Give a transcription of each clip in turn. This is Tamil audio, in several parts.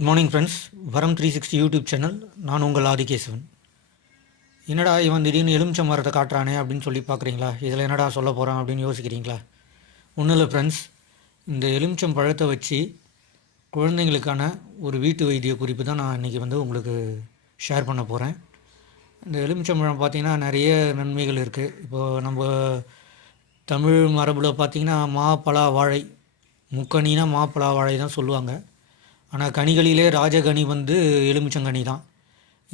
Good morning friends. வரம் 360 யூடியூப் சேனல். நான் உங்கள் ஆதிகேசவன். என்னடா இவன் திடீர்னு எலுமிச்சம் மரத்தை காட்டுறானே அப்படின்னு சொல்லி பார்க்குறீங்களா? இதில் என்னடா சொல்ல போகிறான் அப்படின்னு யோசிக்கிறீங்களா? ஒன்றும் இல்லை ஃப்ரெண்ட்ஸ், இந்த எலுமிச்சம் பழத்தை வச்சு குழந்தைங்களுக்கான ஒரு வீட்டு வைத்திய குறிப்பு தான் நான் இன்றைக்கி உங்களுக்கு ஷேர் பண்ண போகிறேன். இந்த எலுமிச்சம் பழம் பார்த்திங்கன்னா நிறைய நன்மைகள் இருக்குது. இப்போது நம்ம தமிழ் மரபில் பார்த்திங்கன்னா மாப்பழா வாழை, முக்கணினா மாப்பழா வாழை தான் சொல்லுவாங்க. ஆனால் கனிகளிலே ராஜகனி எலுமிச்சங்கனி தான்.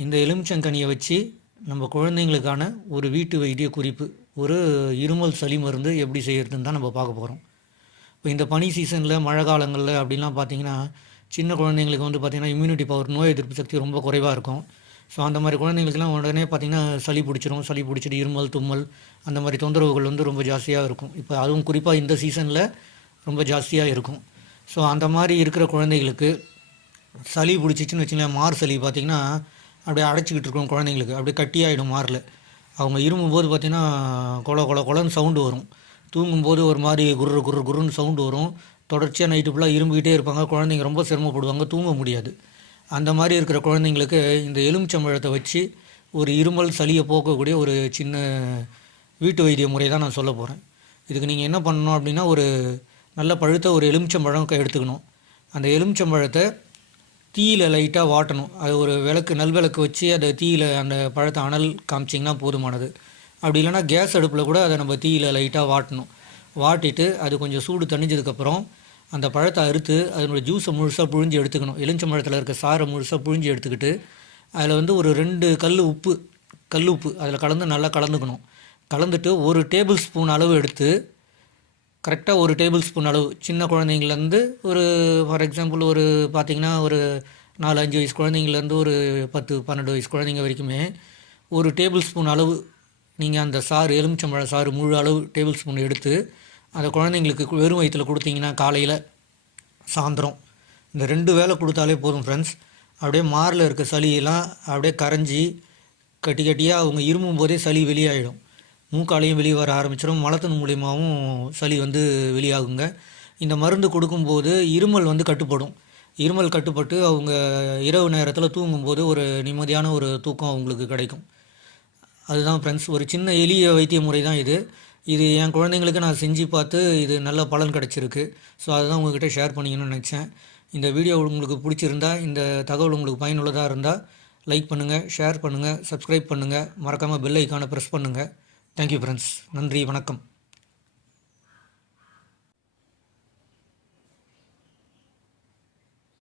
இந்த எலுமிச்சங்கனியை வச்சு நம்ம குழந்தைங்களுக்கான ஒரு வீட்டு வைத்திய குறிப்பு, ஒரு இருமல் சளி மருந்து எப்படி செய்கிறதுன்னு தான் நம்ம பார்க்க போகிறோம். இப்போ இந்த பனி சீசனில், மழை காலங்களில் அப்படின்லாம் பார்த்திங்கன்னா சின்ன குழந்தைங்களுக்கு பார்த்திங்கன்னா இம்யூனிட்டி பவர், நோய் எதிர்ப்பு சக்தி ரொம்ப குறைவாக இருக்கும். ஸோ அந்த மாதிரி குழந்தைங்களுக்குலாம் உடனே பார்த்திங்கன்னா சளி பிடிச்சிட்டு இருமல், தும்மல் அந்த மாதிரி தொந்தரவுகள் ரொம்ப ஜாஸ்தியாக இருக்கும். இப்போ அதுவும் குறிப்பாக இந்த சீசனில் ரொம்ப ஜாஸ்தியாக இருக்கும். ஸோ அந்த மாதிரி இருக்கிற குழந்தைகளுக்கு சளி பிடிச்சிச்சின்னு வச்சுங்களேன், மார் சளி பார்த்திங்கன்னா அப்படியே அடைச்சிக்கிட்டு இருக்கும் குழந்தைங்களுக்கு, அப்படியே கட்டியாகிடும் மாரில். அவங்க இருமும்போது பார்த்திங்கன்னா கொலன்னு சவுண்டு வரும். தூங்கும்போது ஒரு மாதிரி குருன்னு சவுண்டு வரும். தொடர்ச்சியாக நைட்டு ஃபுல்லாக இரும்பிக்கிட்டே இருப்பாங்க. குழந்தைங்க ரொம்ப சிரமப்படுவாங்க, தூங்க முடியாது. அந்த மாதிரி இருக்கிற குழந்தைங்களுக்கு இந்த எலுமிச்சம்பழத்தை வச்சு ஒரு இருமல் சளியை போக்கக்கூடிய ஒரு சின்ன வீட்டு வைத்திய முறை தான் நான் சொல்ல போகிறேன். இதுக்கு நீங்கள் என்ன பண்ணணும் அப்படின்னா, ஒரு நல்ல பழுத்த ஒரு எலுமிச்சம்பழம் எடுத்துக்கணும். அந்த எலுமிச்சம்பழத்தை தீயில் லைட்டாக வாட்டணும். அது ஒரு நல்விளக்கு வச்சு அதை தீயில் அந்த பழத்தை அனல் காமிச்சிங்கன்னா போதுமானது. அப்படி இல்லைனா கேஸ் அடுப்பில் கூட அதை நம்ம தீயில் லைட்டாக வாட்டணும். வாட்டிட்டு அது கொஞ்சம் சூடு தணிஞ்சதுக்கப்புறம் அந்த பழத்தை அறுத்து அதனுடைய ஜூஸை முழுசாக புழிஞ்சு எடுத்துக்கணும். எலுமிச்சம்பழத்தில் இருக்க சாரை முழுசாக புழிஞ்சு எடுத்துக்கிட்டு அதில் ஒரு 2 கல் உப்பு அதில் நல்லா கலந்துக்கணும். கலந்துட்டு ஒரு டேபிள் ஸ்பூன் அளவு எடுத்து, கரெக்டாக ஒரு டேபிள் ஸ்பூன் அளவு, சின்ன குழந்தைங்கலேருந்து ஒரு ஃபார் எக்ஸாம்பிள் ஒரு பார்த்திங்கன்னா ஒரு 4-5 வயசு குழந்தைங்கலேருந்து ஒரு 10-12 வயசு குழந்தைங்க வரைக்குமே ஒரு டேபிள் ஸ்பூன் அளவு நீங்கள் அந்த எலுமிச்சம்பழ சாறு முழு அளவு டேபிள் ஸ்பூன் எடுத்து அந்த குழந்தைங்களுக்கு வெறும் வயிற்றில் கொடுத்தீங்கன்னா காலையில் சாயந்தரம் இந்த 2 வேளை கொடுத்தாலே போதும் ஃப்ரெண்ட்ஸ். அப்படியே மாரில் இருக்க சளியெல்லாம் அப்படியே கரைஞ்சி கட்டியாக அவங்க இருமும் போதே சளி வெளியாகிடும். மூக்காலையும் வெளியே வர ஆரம்பிச்சிடும். மலத்தின் மூலியமாகவும் சளி வெளியாகுங்க. இந்த மருந்து கொடுக்கும்போது இருமல் கட்டுப்படும். இருமல் கட்டுப்பட்டு அவங்க இரவு நேரத்தில் தூங்கும்போது ஒரு நிம்மதியான ஒரு தூக்கம் அவங்களுக்கு கிடைக்கும். அதுதான் ஃப்ரெண்ட்ஸ், ஒரு சின்ன எளிய வைத்திய முறை தான் இது. என் குழந்தைங்களுக்கு நான் செஞ்சு பார்த்து இது நல்ல பலன் கிடச்சிருக்கு. ஸோ அதுதான் உங்கள்கிட்ட ஷேர் பண்ணிக்கணும்னு நினச்சேன். இந்த வீடியோ உங்களுக்கு பிடிச்சிருந்தா, இந்த தகவல் உங்களுக்கு பயனுள்ளதாக இருந்தால் லைக் பண்ணுங்கள், ஷேர் பண்ணுங்கள், சப்ஸ்கிரைப் பண்ணுங்கள், மறக்காமல் பெல் ஐக்கானை ப்ரெஸ் பண்ணுங்கள். Thank you friends. நன்றி, வணக்கம்.